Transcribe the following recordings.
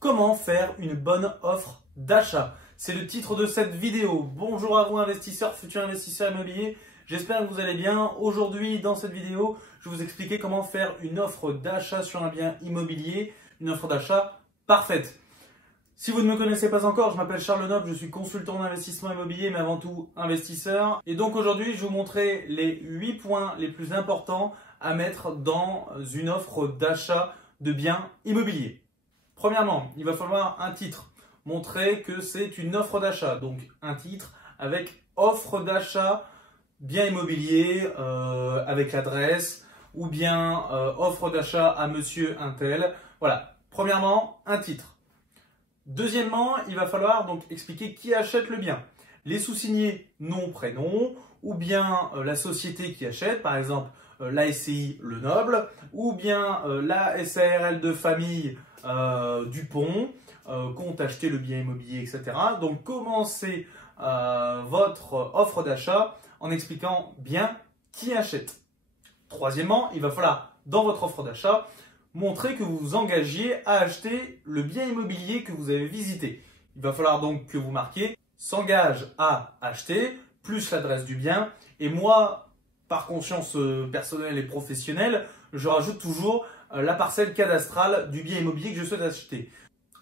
Comment faire une bonne offre d'achat? C'est le titre de cette vidéo. Bonjour à vous investisseurs, futurs investisseurs immobiliers. J'espère que vous allez bien. Aujourd'hui, dans cette vidéo, je vais vous expliquer comment faire une offre d'achat sur un bien immobilier, une offre d'achat parfaite. Si vous ne me connaissez pas encore, je m'appelle Charles Lenoble, je suis consultant d'investissement immobilier, mais avant tout investisseur. Et donc aujourd'hui, je vais vous montrer les 8 points les plus importants à mettre dans une offre d'achat de biens immobiliers. Premièrement, il va falloir un titre, montrer que c'est une offre d'achat. Donc un titre avec offre d'achat, bien immobilier, avec l'adresse, ou bien offre d'achat à monsieur Untel. Voilà, premièrement, un titre. Deuxièmement, il va falloir donc expliquer qui achète le bien. Les sous-signés, nom, prénom, ou bien la société qui achète, par exemple la SCI Lenoble, ou bien la SARL de famille Dupont, compte acheter le bien immobilier, etc. Donc commencez votre offre d'achat en expliquant bien qui achète. Troisièmement, il va falloir dans votre offre d'achat montrer que vous vous engagiez à acheter le bien immobilier que vous avez visité. Il va falloir donc que vous marquiez s'engage à acheter plus l'adresse du bien. Et moi, par conscience personnelle et professionnelle, je rajoute toujours la parcelle cadastrale du bien immobilier que je souhaite acheter.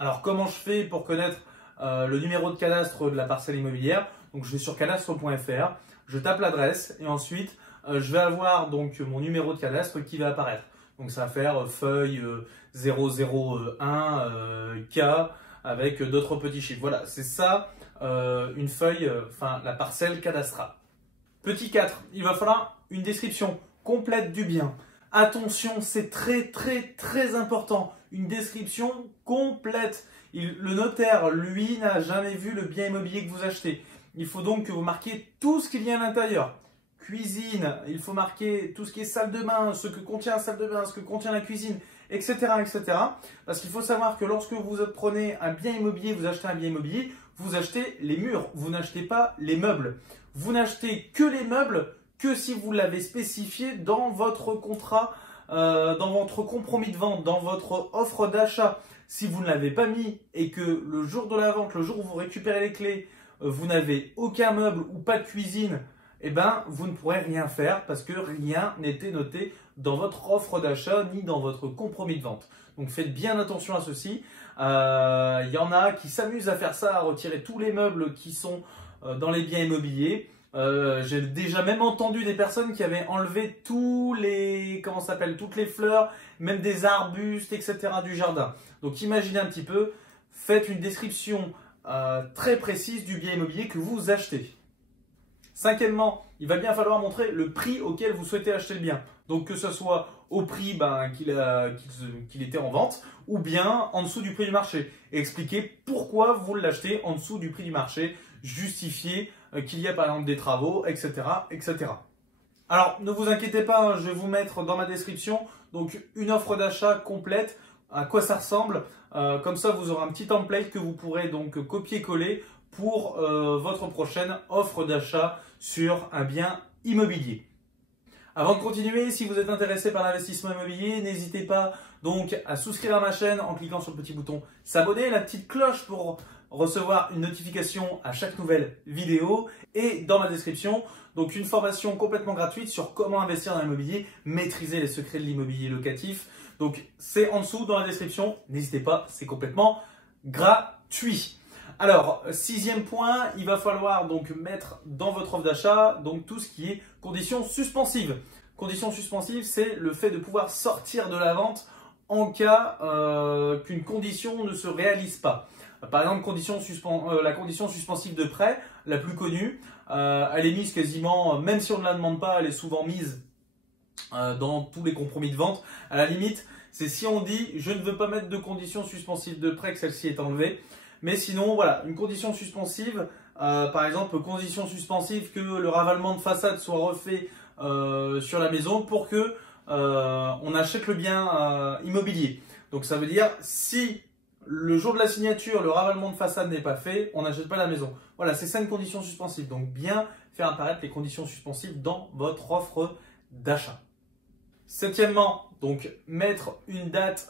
Alors comment je fais pour connaître le numéro de cadastre de la parcelle immobilière? Donc je vais sur cadastre.fr, je tape l'adresse et ensuite je vais avoir donc mon numéro de cadastre qui va apparaître. Donc ça va faire feuille 001 K avec d'autres petits chiffres. Voilà, c'est ça une feuille, la parcelle cadastrale. Petit 4, il va falloir une description complète du bien. Attention, c'est très important. Une description complète. Le notaire, lui, n'a jamais vu le bien immobilier que vous achetez. Il faut donc que vous marquiez tout ce qu'il y a à l'intérieur. Cuisine, il faut marquer tout ce qui est salle de bain, ce que contient la salle de bain, ce que contient la cuisine, etc. etc. Parce qu'il faut savoir que lorsque vous prenez un bien immobilier, vous achetez un bien immobilier, vous achetez les murs, vous n'achetez pas les meubles. Vous n'achetez que les meubles que si vous l'avez spécifié dans votre contrat, dans votre compromis de vente, dans votre offre d'achat. Si vous ne l'avez pas mis et que le jour de la vente, le jour où vous récupérez les clés, vous n'avez aucun meuble ou pas de cuisine, eh ben, vous ne pourrez rien faire parce que rien n'était noté dans votre offre d'achat ni dans votre compromis de vente. Donc faites bien attention à ceci. Il y en a qui s'amusent à faire ça, à retirer tous les meubles qui sont dans les biens immobiliers. J'ai déjà même entendu des personnes qui avaient enlevé toutes les fleurs, même des arbustes, etc. du jardin. Donc imaginez un petit peu, faites une description très précise du bien immobilier que vous achetez. Cinquièmement, il va bien falloir montrer le prix auquel vous souhaitez acheter le bien. Donc que ce soit au prix qu'il était en vente ou bien en dessous du prix du marché. Et expliquer pourquoi vous l'achetez en dessous du prix du marché. Justifier qu'il y a par exemple des travaux, etc. etc. Alors ne vous inquiétez pas, je vais vous mettre dans ma description donc une offre d'achat complète, à quoi ça ressemble. Comme ça vous aurez un petit template que vous pourrez donc copier-coller pour votre prochaine offre d'achat sur un bien immobilier. Avant de continuer, si vous êtes intéressé par l'investissement immobilier, n'hésitez pas donc à souscrire à ma chaîne en cliquant sur le petit bouton s'abonner, la petite cloche pour recevoir une notification à chaque nouvelle vidéo et dans ma description, donc une formation complètement gratuite sur comment investir dans l'immobilier, maîtriser les secrets de l'immobilier locatif. Donc c'est en dessous dans la description, n'hésitez pas, c'est complètement gratuit. Alors, sixième point, il va falloir donc mettre dans votre offre d'achat donc tout ce qui est conditions suspensives. Conditions suspensives, c'est le fait de pouvoir sortir de la vente en cas qu'une condition ne se réalise pas. Par exemple, la condition suspensive de prêt, la plus connue, elle est mise quasiment, même si on ne la demande pas, elle est souvent mise dans tous les compromis de vente. À la limite, c'est si on dit « je ne veux pas mettre de condition suspensive de prêt » que celle-ci est enlevée. Mais sinon, voilà, une condition suspensive, par exemple, condition suspensive que le ravalement de façade soit refait sur la maison pour que on achète le bien immobilier. Donc ça veut dire si le jour de la signature, le ravalement de façade n'est pas fait, on n'achète pas la maison. Voilà, c'est ça une condition suspensive. Donc bien faire apparaître les conditions suspensives dans votre offre d'achat. Septièmement, donc mettre une date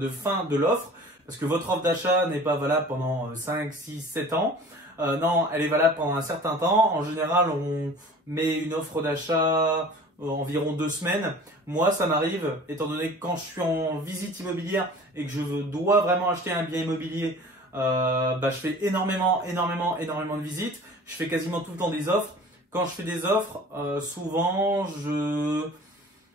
de fin de l'offre. parce que votre offre d'achat n'est pas valable pendant 5, 6, 7 ans. Non, elle est valable pendant un certain temps. En général, on met une offre d'achat environ 2 semaines. Moi, ça m'arrive, étant donné que quand je suis en visite immobilière et que je dois vraiment acheter un bien immobilier, je fais énormément de visites. Je fais quasiment tout le temps des offres. Quand je fais des offres, souvent, je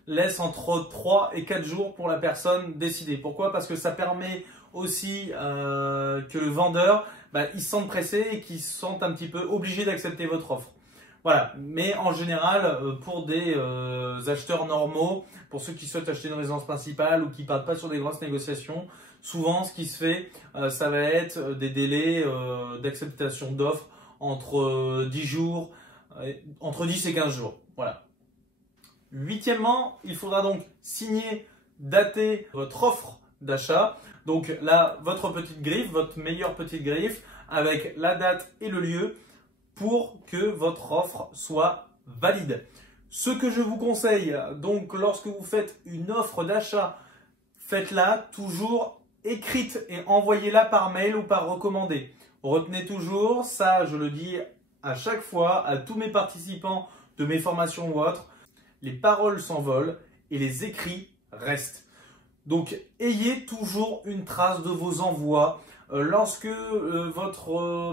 laisse entre 3 et 4 jours pour la personne décider. Pourquoi? Parce que ça permet aussi que le vendeur, il se sente pressé et qu'il se sente un petit peu obligé d'accepter votre offre. Voilà, mais en général, pour des acheteurs normaux, pour ceux qui souhaitent acheter une résidence principale ou qui ne partent pas sur des grosses négociations, souvent ce qui se fait, ça va être des délais d'acceptation d'offres entre 10 jours, entre 10 et 15 jours. Voilà. Huitièmement, il faudra donc signer, dater votre offre d'achat. Donc là, votre petite griffe, votre meilleure petite griffe, avec la date et le lieu pour que votre offre soit valide. Ce que je vous conseille, donc lorsque vous faites une offre d'achat, faites-la toujours écrite et envoyez-la par mail ou par recommandé. Retenez toujours, ça je le dis à chaque fois à tous mes participants de mes formations ou autres, les paroles s'envolent et les écrits restent. Donc ayez toujours une trace de vos envois. Lorsque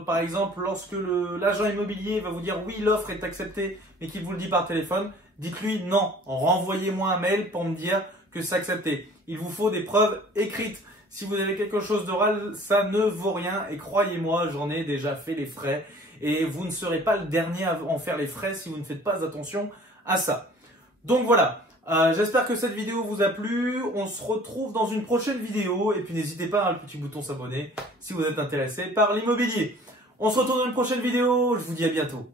par exemple, lorsque l'agent immobilier va vous dire oui, l'offre est acceptée, mais qu'il vous le dit par téléphone, dites-lui non, renvoyez-moi un mail pour me dire que c'est accepté. Il vous faut des preuves écrites. Si vous avez quelque chose d'oral, ça ne vaut rien et croyez-moi, j'en ai déjà fait les frais et vous ne serez pas le dernier à en faire les frais si vous ne faites pas attention à ça. Donc voilà. J'espère que cette vidéo vous a plu. On se retrouve dans une prochaine vidéo. Et puis n'hésitez pas à le petit bouton s'abonner si vous êtes intéressé par l'immobilier. On se retrouve dans une prochaine vidéo. Je vous dis à bientôt.